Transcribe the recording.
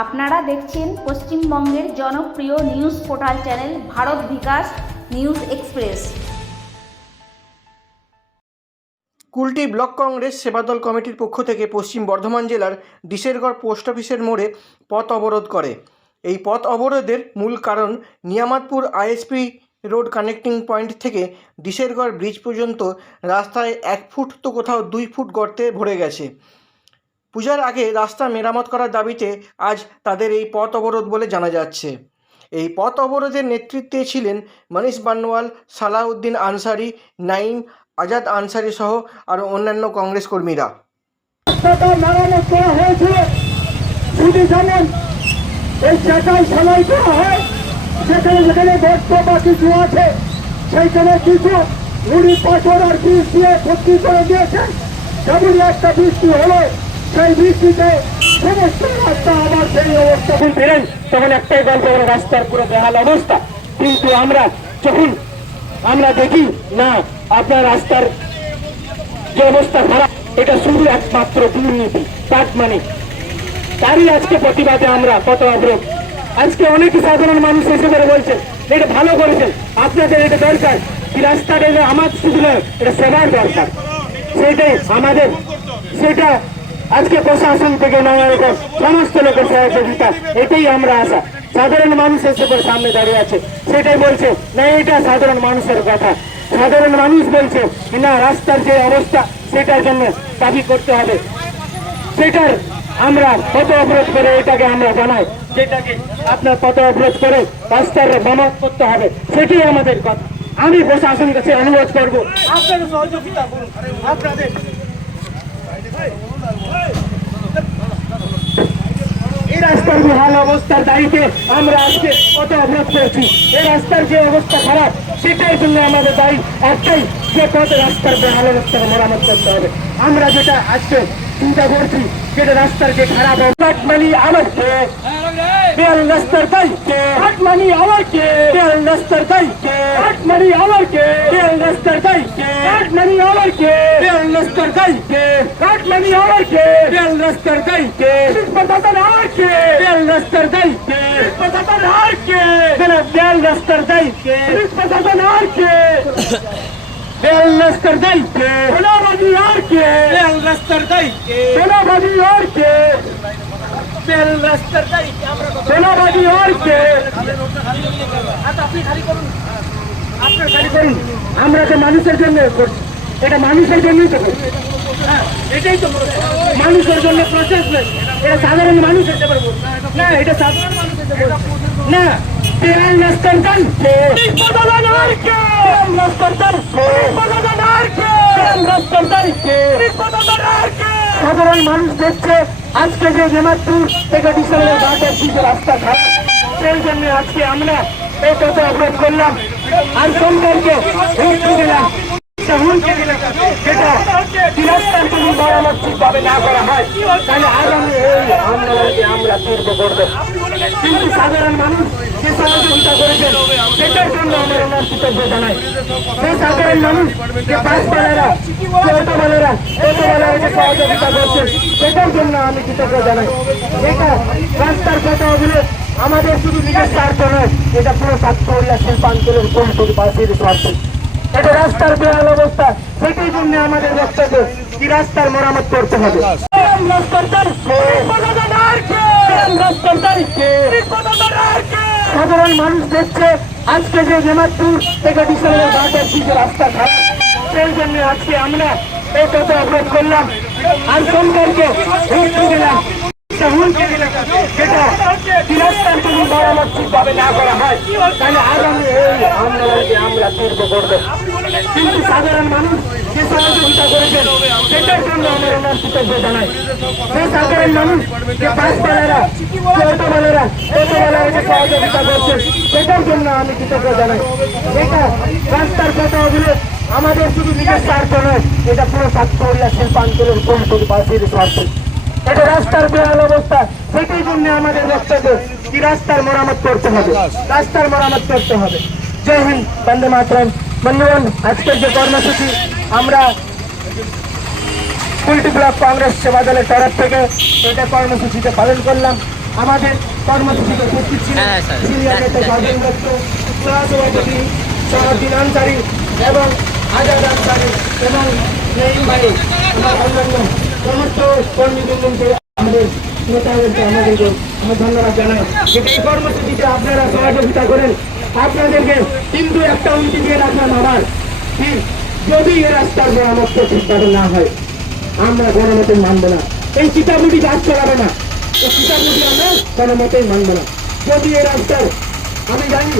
আপনারা দেখছেন পশ্চিমবঙ্গের জনপ্রিয় news portal channel Bharat Bikash news express. Kulti block Congress Sevadal কমিটির পক্ষ থেকে পশ্চিম বর্ধমান জেলার ডিসেরগড় পোস্ট অফিসের মোড়ে পথ অবরোধ করে। এই পথ অবরোধের মূল কারণ Niamatpur ISP road connecting point থেকে ডিসেরগড় ব্রিজ পর্যন্ত রাস্তায় 1 ফুট তো কোথাও 2 ফুট গর্তে ভরে গেছে। পূজার আগে রাস্তা মেরামত করার দাবিতে আজ তাদের এই পথ অবরোধ বলে জানা যাচ্ছে। এই পথ অবরোধের নেতৃত্বে ছিলেন মনীষ বানওয়াল, সালাউদ্দিন আনসারি, নাইম, আজাদ আনসারি সহ আরও অন্যান্য কংগ্রেস কর্মীরা। এই জায়গায় সেলাই করা হয়, যেখানে যেখানে গর্ত বা কিছু আছে সেইখানে কিছু মুড়ি পাথর আর বীজ দিয়ে ভর্তি করে দিয়েছেন। যেমন একটা বৃষ্টি হলো সেই বৃষ্টিতে সমস্ত রাস্তা আবার সেই অবস্থা ফিরেন, তখন একটাই গল্প করে রাস্তার পুরো বেহাল অবস্থা। কিন্তু যখন আমরা দেখি না আপনার রাস্তার যে অবস্থা খারাপ, এটা শুধু একমাত্র দুর্নীতি, কাটমানি। তারই আজকে প্রতিবাদে আমরা কত অবরোধ। আজকে অনেক সাধারণ মানুষ এসে করে বলছেন এটা ভালো করেছেন, আপনাদের এটা দরকার কি রাস্তাটা আমার শুধু নয়, এটা সবার দরকার। সেটাই আমাদের, সেটা আজকে প্রশাসন থেকে নানা রকম সমস্ত লোকের সহযোগিতা, এটাই আমরা আশা। সাধারণ মানুষ এসে করে সামনে দাঁড়িয়ে আছে, সেটাই বলছে না এটা সাধারণ মানুষের কথা। সাধারণ মানুষ বলছে না রাস্তার যে অবস্থা সেটার জন্য দাবি করতে হবে। সেটার আমরা পথ অবরোধ করে এটাকে আমরা জানাই, যেটাকে আপনার পথ অবরোধ করে রাস্তার মেরামত করতে হবে, সেটাই আমাদের কথা। আমি প্রশাসনের কাছে অনুরোধ করবো আপনাদের সহযোগিতা করুন। আপনাদের এই রাস্তার বেহাল অবস্থার দায়িত্বে আমরা আজকে পথ অবরোধ করেছি। এই রাস্তার যে অবস্থা খারাপ সেটার জন্য আমাদের দায়ী একটাই, যে পথ রাস্তার বেহাল অবস্থাকে মেরামত করতে হবে। আমরা যেটা আজকে চিন্তা করছি যেটা রাস্তার যে খারাপ কাটমানি আমাকে বেল রাস্তার দায়িত্বে, কাটমানি আমাকে বেল রাস্তার দায়িত্বে, কাটমানি আমাকে বেল রাস্তার দায়িত্বে, কাটমানি আমাকে বেল রাস্তার দায়িত্বে, কাটমানি আমাকে বেল রাস্তার দায়িত্বে, প্রশাসন আমাকে বেল রাস্তার দায়িত্বে, প্রশাসন আমাকে বেল রাস্তার দায়িত্বে, প্রশাসন আমাকে বেল রাস্তার দায়িত্বে, সোনাবাজি আরকে বেল রাস্তার দায়িত্বে, সোনাবাজি আরকে বেল রাস্তার দায়িত্বে, সোনাবাজি আরকে আপনি খালি করুন, আপনার খালি করুন। আমরা তো মানুষের জন্য করছি, এটা মানুষের জন্যই তো করছি। এটাই তো মানুষের জন্য প্রসেস, এটা সাধারণ মানুষ হতে পারবো না, এটা সাধারণ মানুষ হতে পারবো না। বেল রাস্তার দায়িত্বে, প্রশাসন আরকে বেল রাস্তার দায়িত্বে, প্রশাসন আরকে বেল রাস্তার দায়িত্বে, প্রশাসন আরকে। সাধারণ মানুষ দেখছে আজকে যে নিয়ামতপুর থেকে ডিসেম্বরের ঘাটের দিকে রাস্তা খারাপ, সেই জন্য আজকে আমরা এই পথ অবরোধ করলাম আর সরকারকে হুমকি দিলাম, যেটা রাস্তার যদি মেরামত ঠিকভাবে না করা হয় তাহলে আগামী এই আন্দোলনকে আমরা তীব্র করবো। কিন্তু সাধারণ মানুষ যে সহযোগিতা করেছেন সেটার জন্য আমরা ওনার কৃতজ্ঞ জানাই। সেই সাধারণ মানুষ যে বাসওয়ালারা, অটোওয়ালারা যে সহযোগিতা করছেন সেটার জন্য আমি কৃতজ্ঞ জানাই। এটা রাস্তার কথা বলে আমাদের শুধু নিজের স্বার্থ নয়, এটা পুরো সাতক্ষীরা শিল্পাঞ্চলের বাসীর স্বার্থ। এটা রাস্তার বেহাল অবস্থা, সেটাই জন্য আমাদের রাস্তাকে কি রাস্তার মেরামত করতে হবে। সাধারণ মানুষ দেখছে আজকে যে নিয়ামতপুর থেকে ডিসেম্বরের ঘাটের দিকে রাস্তা খারাপ, সেই জন্য আজকে আমরা এই পথ অবরোধ করলাম আর সরকারকে হুমকি দিলাম, যেটা রাস্তার যদি মেরামত ঠিকভাবে না করা হয় তাহলে আগামী এই আন্দোলনকে আমরা তীব্র করবো। কিন্তু সাধারণ মানুষ যে সহযোগিতা করেছেন সেটার জন্য আমরা ওনার কৃতজ্ঞ জানাই। সেই সাধারণ মানুষ যে বাসওয়ালারা, অটোওয়ালারা যে সহযোগিতা করছেন সেটার জন্য আমি কৃতজ্ঞ জানাই। এটা রাস্তার কথা বলে আমাদের শুধু নিজের স্বার্থ নয়, এটা পুরো সাতক্ষীরা শিল্পাঞ্চলের বাসীর স্বার্থ। এটা রাস্তার বেহাল অবস্থা, সেটাই জন্য আমাদের রাস্তাকে কি রাস্তার মেরামত করতে হবে, রাস্তার মেরামত করতে হবে। জয় হিন্দ, বন্দে মাতরম। বন্ধুগণ, আজকের যে কর্মসূচি আমরা কুলটি ব্লক কংগ্রেস সেবা দলের তরফ থেকে এটা কর্মসূচিতে পালন করলাম। আমাদের কর্মসূচিতে উপস্থিত ছিলেন সিনিয়র নেতা গার্জেন দত্ত, সহসভাপতি শাহাবুদ্দিন আনসারী এবং আজাদ আনসারী এবং নঈম ভাই, আমার অন্যান্য সমস্ত কর্মীবৃন্দকে আমাদের নেতাদেরকে আমাদেরকে আমি ধন্যবাদ জানাই যে এই কর্মসূচিতে আপনারা সহযোগিতা করেন। আপনাদেরকে কিন্তু একটা উন্নতি দিয়ে রাখলাম আবার কি, যদি এ রাস্তার মেরামত ঠিকভাবে না হয় আমরা গণমতে মানব না, এই চিতাবুটি কাজ করাবে না, এই চিতাবুটি আমরা গণমতেই মানব না। যদি এ রাস্তার আমি জানি